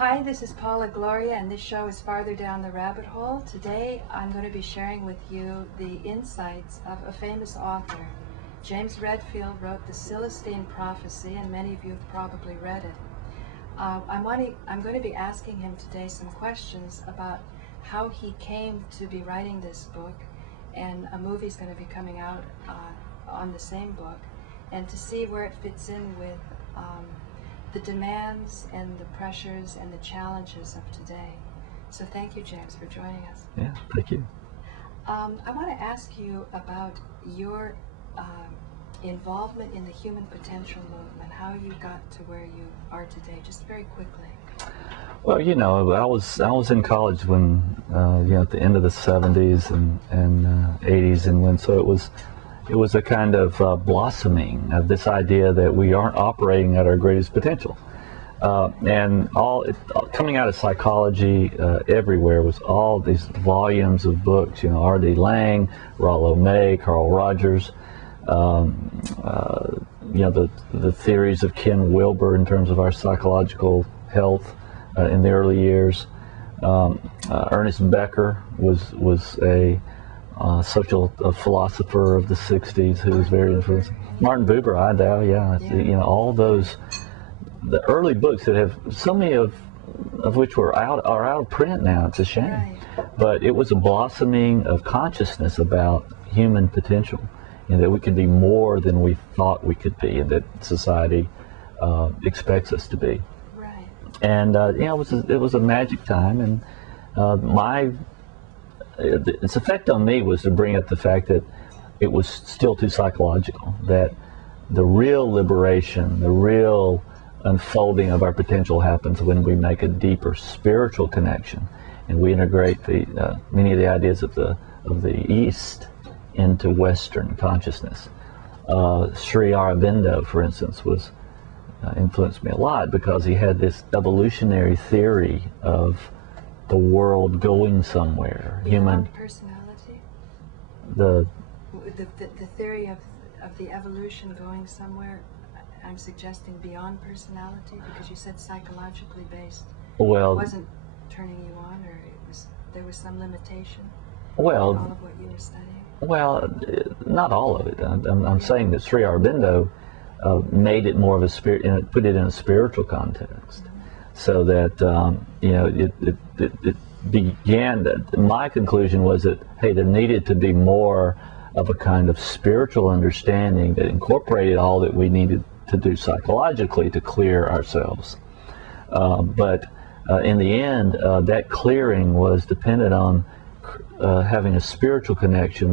Hi, this is Paula Gloria, and this show is Farther Down the Rabbit Hole. Today, I'm going to be sharing with you the insights of a famous author. James Redfield wrote the Celestine Prophecy, and many of you have probably read it. I'm going to be asking him today some questions about how he came to be writing this book, and a movie's going to be coming out on the same book, and to see where it fits in with the demands and the pressures and the challenges of today. So thank you, James, for joining us. Yeah, thank you. I want to ask you about your involvement in the human potential movement, how you got to where you are today, just very quickly. Well, you know, I was in college when, you know, at the end of the 70s and 80s, and when, so it was a kind of blossoming of this idea that we aren't operating at our greatest potential. And coming out of psychology everywhere was all these volumes of books, you know, R.D. Laing, Rollo May, Carl Rogers, you know, the theories of Ken Wilber in terms of our psychological health in the early years. Ernest Becker was a social philosopher of the 60s who was very influential. Martin Buber, yeah. You know, all those, the early books that have, so many of which are out of print now. It's a shame. Right. But it was a blossoming of consciousness about human potential, and that we could be more than we thought we could be, and that society expects us to be. Right. And you know, it was a magic time, and its effect on me was to bring up the fact that it was still too psychological, that the real liberation, the real unfolding of our potential happens when we make a deeper spiritual connection, and we integrate many of the ideas of the East into Western consciousness. Sri Aurobindo, for instance, influenced me a lot because he had this evolutionary theory of the world going somewhere. Beyond personality? The theory of the evolution going somewhere, I'm suggesting beyond personality, because you said psychologically based. Well, it wasn't turning you on, or there was some limitation well, in all of what you were studying? Well, not all of it. I'm saying that Sri Aurobindo made it more of a spirit, and put it in a spiritual context. So that you know, it began. My conclusion was that, hey, there needed to be more of a kind of spiritual understanding that incorporated all that we needed to do psychologically to clear ourselves. But in the end, that clearing was dependent on having a spiritual connection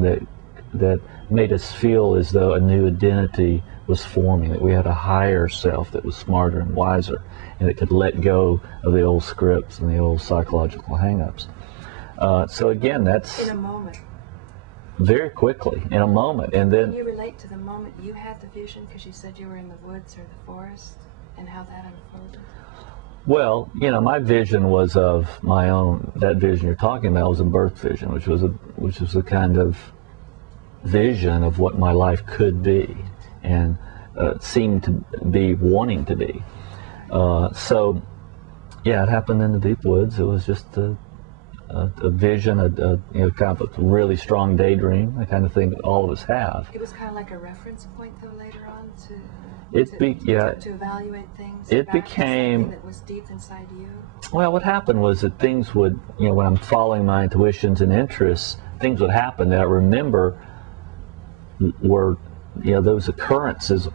that made us feel as though a new identity was forming, that we had a higher self that was smarter and wiser, and that could let go of the old scripts and the old psychological hang-ups. So again, that's in a moment. Very quickly, in a moment. And then, can you relate to the moment you had the vision, because you said you were in the woods or the forest, and how that unfolded? Well, you know, my vision was of my own. That vision you're talking about was a birth vision, which was a kind of vision of what my life could be, and seemed to be wanting to be. So, yeah, it happened in the deep woods. It was just a vision, you know, kind of a really strong daydream, the kind of thing that all of us have. It was kind of like a reference point, though, later on to evaluate things. It became something that was deep inside you. Well, what happened was that things would, you know, when I'm following my intuitions and interests, things would happen that I remember were, you know, those occurrences.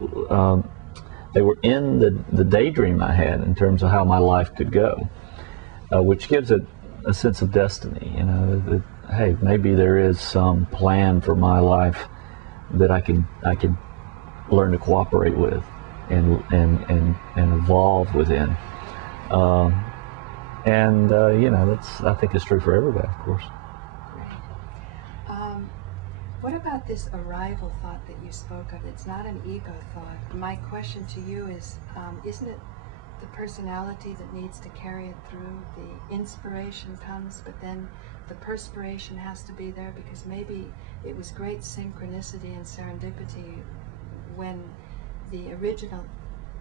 They were in the daydream I had in terms of how my life could go, which gives it a sense of destiny. You know, that, hey, maybe there is some plan for my life that I can learn to cooperate with and evolve within. You know, that's, I think it's true for everybody, of course. Great. What about this arrival thought that you spoke of? It's not an ego thought. My question to you is, isn't it the personality that needs to carry it through? The inspiration comes, but then the perspiration has to be there, because maybe it was great synchronicity and serendipity when the original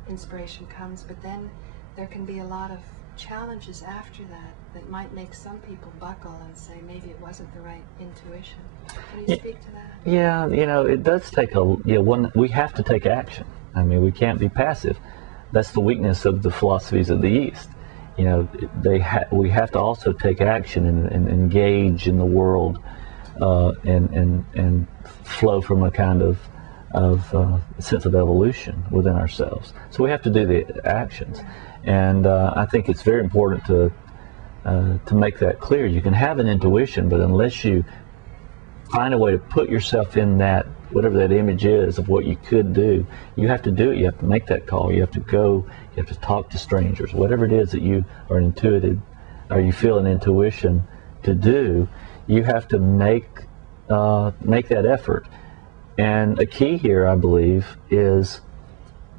inspiration comes, but then there can be a lot of challenges after that that might make some people buckle and say maybe it wasn't the right intuition. Can you speak to that? Yeah, it does take we have to take action. I mean, we can't be passive. That's the weakness of the philosophies of the East. We have to also take action and engage in the world, and flow from a kind of sense of evolution within ourselves. So we have to do the actions, and I think it's very important to make that clear. You can have an intuition, but unless you find a way to put yourself in that, whatever that image is of what you could do, you have to do it. You have to make that call. You have to go. You have to talk to strangers. Whatever it is that you are intuited, or you feel an intuition to do, you have to make that effort. And a key here, I believe, is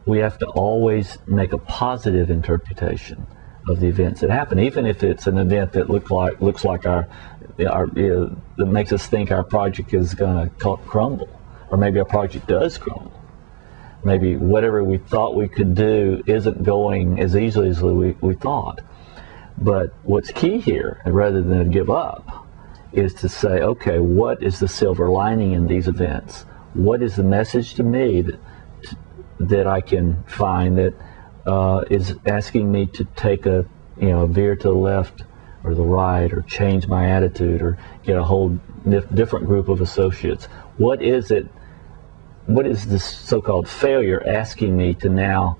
we have to always make a positive interpretation of the events that happen, even if it's an event that looks like that makes us think our project is going to crumble, or maybe our project does crumble. Maybe whatever we thought we could do isn't going as easily as we thought. But what's key here, rather than to give up, is to say, okay, what is the silver lining in these events? What is the message to me that I can find that is asking me to take a veer to the left or the right, or change my attitude, or get a whole different group of associates? What is it? What is this so-called failure asking me to now?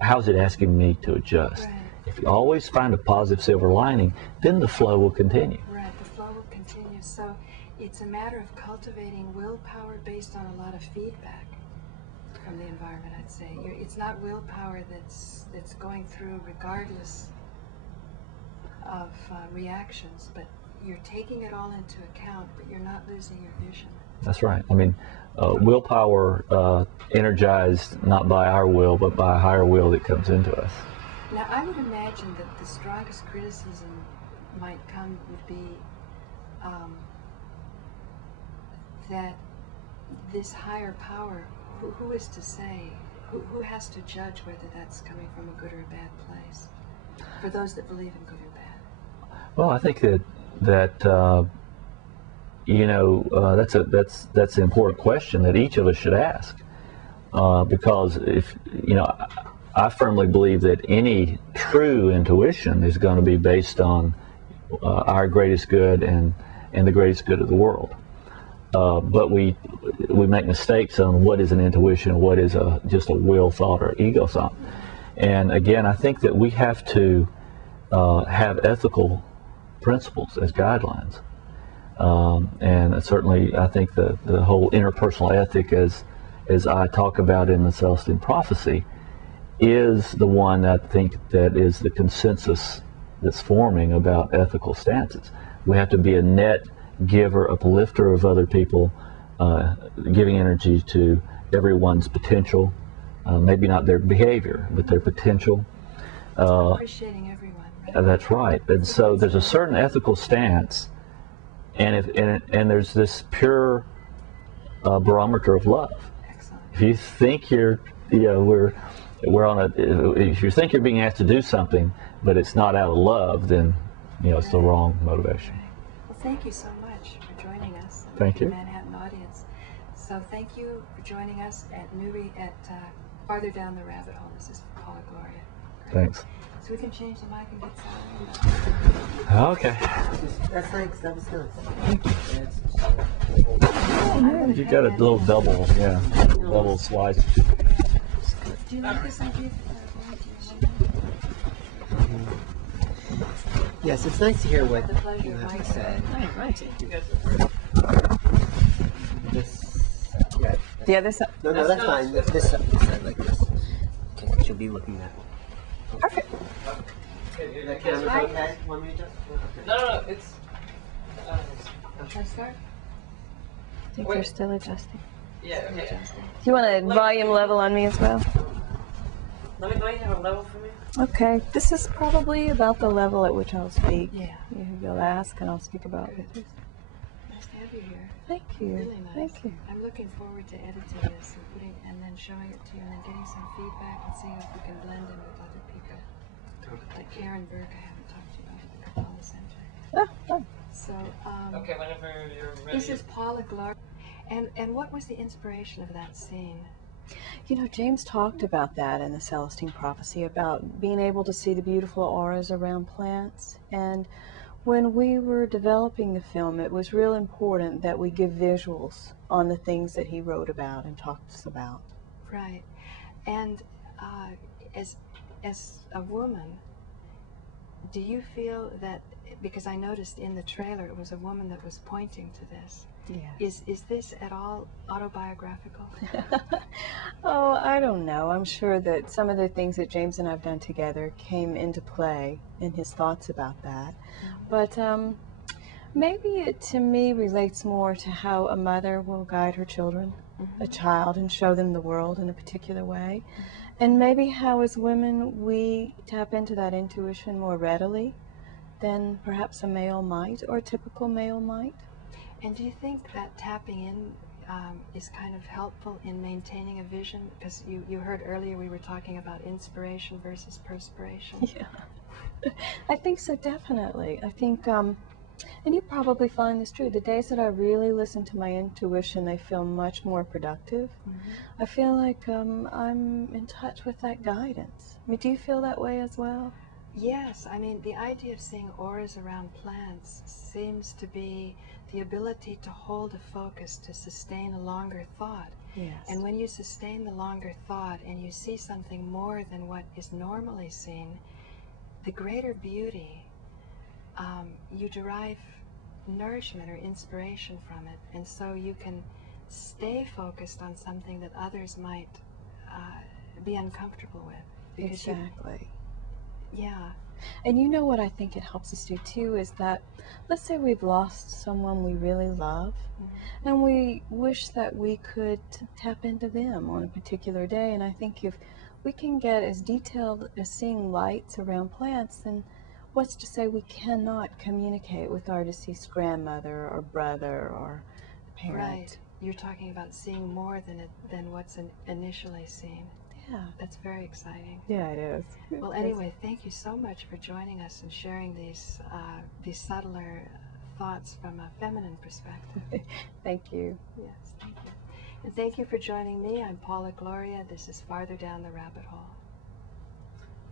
How's it asking me to adjust? Right. If you always find a positive silver lining, then the flow will continue. Right, the flow will continue. So it's a matter of cultivating willpower based on a lot of feedback from the environment, I'd say. It's not willpower that's going through regardless of reactions, but you're taking it all into account, but you're not losing your vision. That's right. I mean, willpower energized not by our will, but by a higher will that comes into us. Now, I would imagine that the strongest criticism would be that this higher power, who is to say, who has to judge whether that's coming from a good or a bad place, for those that believe in good or bad? Well, I think that's an important question that each of us should ask, because I firmly believe that any true intuition is going to be based on our greatest good and the greatest good of the world. But we make mistakes on what is an intuition, what is just a will thought or ego thought. And again, I think that we have to have ethical principles as guidelines. And certainly I think the whole interpersonal ethic, as I talk about in the Celestine Prophecy, is the one I think that is the consensus that's forming about ethical stances. We have to be a net giver, uplifter of other people, giving energy to everyone's potential, maybe not their behavior, but their potential. Appreciating everyone, right? That's right. And so there's a certain ethical stance, and there's this pure barometer of love. Excellent. If you think if you think you're being asked to do something, but it's not out of love, then it's the wrong motivation. Right. Well, thank you so much for joining us. Thank you. The Manhattan audience. So thank you for joining us at Farther Down the Rabbit Hole. This is Paula Gloria. Thanks. So we can change the mic and get started. Okay. That's nice. That was nice. You got a little double slice. Do you like this idea? Yes, it's nice to hear what The pleasure you of have my to say. This, yeah. The other side. No, that's fine. This side like this. Okay, she'll be looking that way. Perfect. The camera's okay? Want me to just? No, it's. Shall I start? I think you're still adjusting. Yeah, okay. Do you want a volume level on me as well? Let me have a level for me. Okay. This is probably about the level at which I'll speak. Yeah. You'll ask and I'll speak about it. Nice to have you here. Thank you. Really nice. Thank you. I'm looking forward to editing this and then showing it to you and then getting some feedback and seeing if we can blend in with other people. Like Karen Burke, I haven't talked to you about at the Kabbalah Center. Oh, oh. So, Okay, whenever you're ready. this is Paula Gloria. And what was the inspiration of that scene? You know, James talked about that in the Celestine Prophecy, about being able to see the beautiful auras around plants. And when we were developing the film, it was real important that we give visuals on the things that he wrote about and talked to us about. Right. And as a woman, do you feel that, because I noticed in the trailer it was a woman that was pointing to this. Yes. Is this at all autobiographical? Oh, I don't know. I'm sure that some of the things that James and I've done together came into play in his thoughts about that. But maybe it, to me, relates more to how a mother will guide her children, a child, and show them the world in a particular way. And maybe how, as women, we tap into that intuition more readily than perhaps a male might, or a typical male might. And do you think that tapping in is kind of helpful in maintaining a vision? Because you heard earlier we were talking about inspiration versus perspiration. Yeah, I think so, definitely. I think, and you probably find this true, the days that I really listen to my intuition, they feel much more productive. I feel like I'm in touch with that guidance. I mean, do you feel that way as well? Yes, I mean, the idea of seeing auras around plants seems to be the ability to hold a focus, to sustain a longer thought. Yes. And when you sustain the longer thought and you see something more than what is normally seen, the greater beauty, you derive nourishment or inspiration from it. And so you can stay focused on something that others might be uncomfortable with. Because Exactly. yeah. And you know what I think it helps us do too is that, let's say we've lost someone we really love, and we wish that we could tap into them on a particular day. And I think if we can get as detailed as seeing lights around plants, then what's to say we cannot communicate with our deceased grandmother or brother or parent? Right. You're talking about seeing more than what's initially seen. Yeah. That's very exciting. Yeah, it is. Well, anyway, thank you so much for joining us and sharing these subtler thoughts from a feminine perspective. Thank you. Yes, thank you. And thank you for joining me. I'm Paula Gloria. This is Farther Down the Rabbit Hole.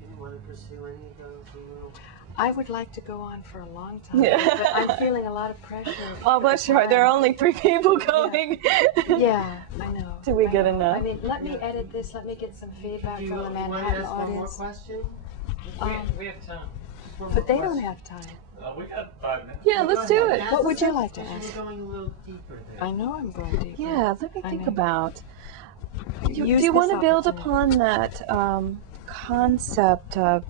You didn't want to pursue any of those little... I would like to go on for a long time, Yeah. but I'm feeling a lot of pressure. Oh, bless your heart. There are only 3 people going. Yeah, I know. Do we I get know. enough? I mean, let me edit this. Let me get some feedback from the want to Manhattan ask one more audience. question? We have time. But they don't have time. We got 5 minutes. Yeah, let's do it. What would you like to You ask? were going a little deeper there. I know I'm going deeper. Yeah, let me I think know. about. Do Use you want this to build opportunity. upon that concept of?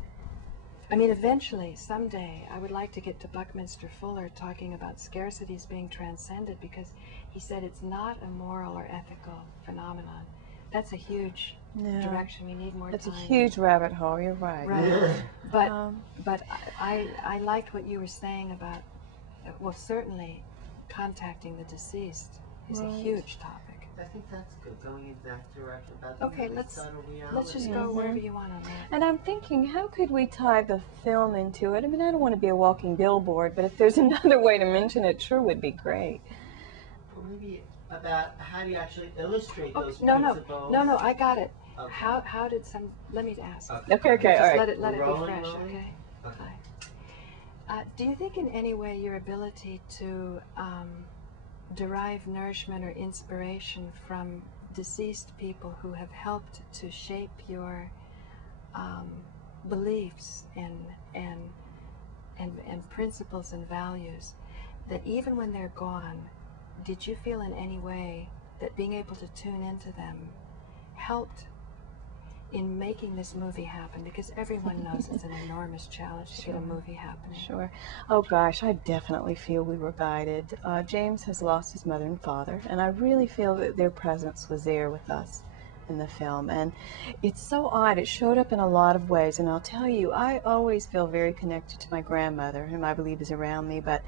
I mean, eventually, someday, I would like to get to Buckminster Fuller talking about scarcities being transcended, because he said it's not a moral or ethical phenomenon. That's a huge direction. We need more That's a time. huge rabbit hole. You're right. Right. But Um, but I liked what you were saying about, well, certainly contacting the deceased is a Right. huge topic. I think that's good, going in that direction. About Okay, the let's subtle reality. let's just go wherever you want on that. And I'm thinking, how could we tie the film into it? I mean, I don't want to be a walking billboard, but if there's another way to mention it, sure would be great. Or maybe about how do you actually illustrate Oh, those no, principles? no, I got it. Okay. How did some? Let me ask. Okay, Just all right. let it be Rolling, fresh, rolling? okay? Okay. Fine. Do you think in any way your ability to derive nourishment or inspiration from deceased people who have helped to shape your beliefs and principles and values, that even when they're gone, did you feel in any way that being able to tune into them helped in making this movie happen? Because everyone knows it's an enormous challenge to get a movie happening. Sure. Oh gosh, I definitely feel we were guided. James has lost his mother and father, and I really feel that their presence was there with us in the film. And it's so odd, it showed up in a lot of ways, and I'll tell you, I always feel very connected to my grandmother, whom I believe is around me, but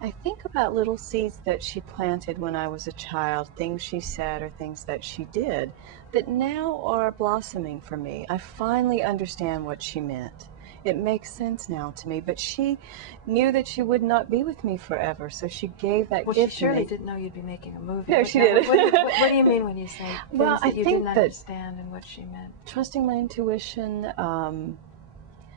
I think about little seeds that she planted when I was a child, things she said or things that she did, that now are blossoming for me. I finally understand what she meant. it makes sense now to me. But she knew that she would not be with me forever, so she gave that Well, she gift to surely me. didn't know you'd be making a movie. No, she didn't. What do you mean when you say things Well, I that you think didn't that understand and what she meant? trusting my intuition,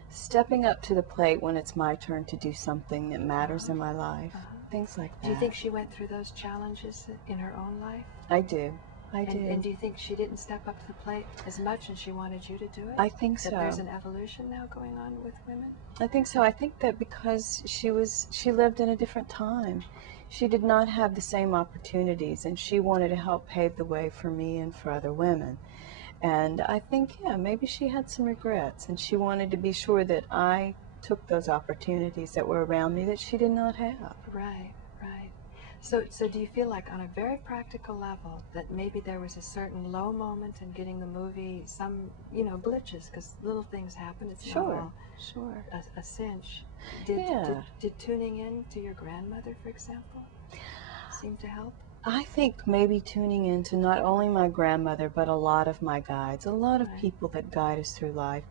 stepping up to the plate when it's my turn to do something that matters in my life, things like that. Do you think she went through those challenges in her own life? I do. I do. And do you think she didn't step up to the plate as much as she wanted you to do it? I think so. That there's an evolution now going on with women? I think so. I think that because she lived in a different time. She did not have the same opportunities, and she wanted to help pave the way for me and for other women. And I think, yeah, maybe she had some regrets, and she wanted to be sure that I took those opportunities that were around me that she did not have. Right, right. So do you feel like on a very practical level that maybe there was a certain low moment in getting the movie, some, glitches, because little things happen, it's not all Sure. a cinch. Yeah. Did tuning in to your grandmother, for example, seem to help? I think maybe tuning in to not only my grandmother, but a lot of my guides, a lot of people that guide us through life.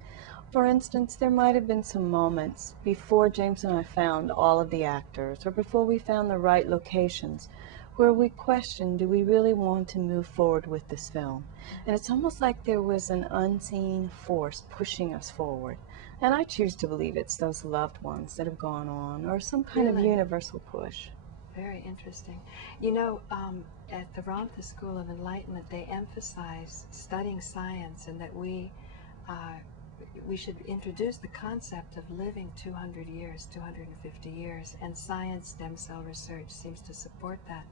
For instance, there might have been some moments before James and I found all of the actors, or before we found the right locations, where we questioned, do we really want to move forward with this film? And it's almost like there was an unseen force pushing us forward. And I choose to believe it's those loved ones that have gone on, or some kind of universal push. Very interesting. At the Ramtha School of Enlightenment, they emphasize studying science and that we should introduce the concept of living 200 years, 250 years, and science, stem cell research seems to support that.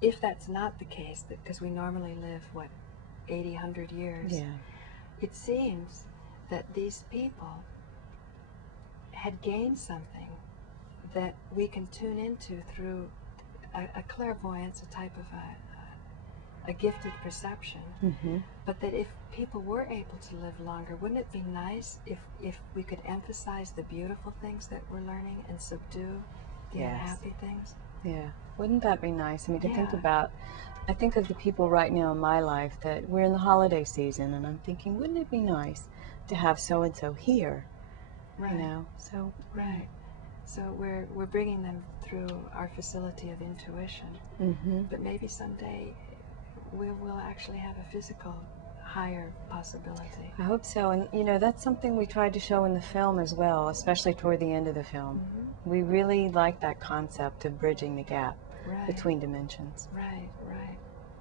If that's not the case, because we normally live, 80, 100 years, Yeah. it seems that these people had gained something that we can tune into through a clairvoyance, a type of a gifted perception. Mm-hmm. But that if people were able to live longer, wouldn't it be nice if we could emphasize the beautiful things that we're learning and subdue the unhappy things? Yeah. Wouldn't that be nice? I mean, to think Yeah. about, I think of the people right now in my life that we're in the holiday season, and I'm thinking, wouldn't it be nice to have so-and-so here? Right. So. Right. So we're bringing them through our facility of intuition. Mm-hmm. But maybe someday we will actually have a physical higher possibility. I hope so. And that's something we tried to show in the film as well, especially toward the end of the film. Mm-hmm. We really like that concept of bridging the gap between dimensions. Right.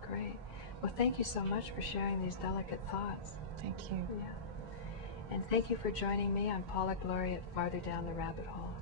Great. Well, thank you so much for sharing these delicate thoughts. Thank you. Yeah. And thank you for joining me. I'm Paula Gloria at Farther Down the Rabbit Hole.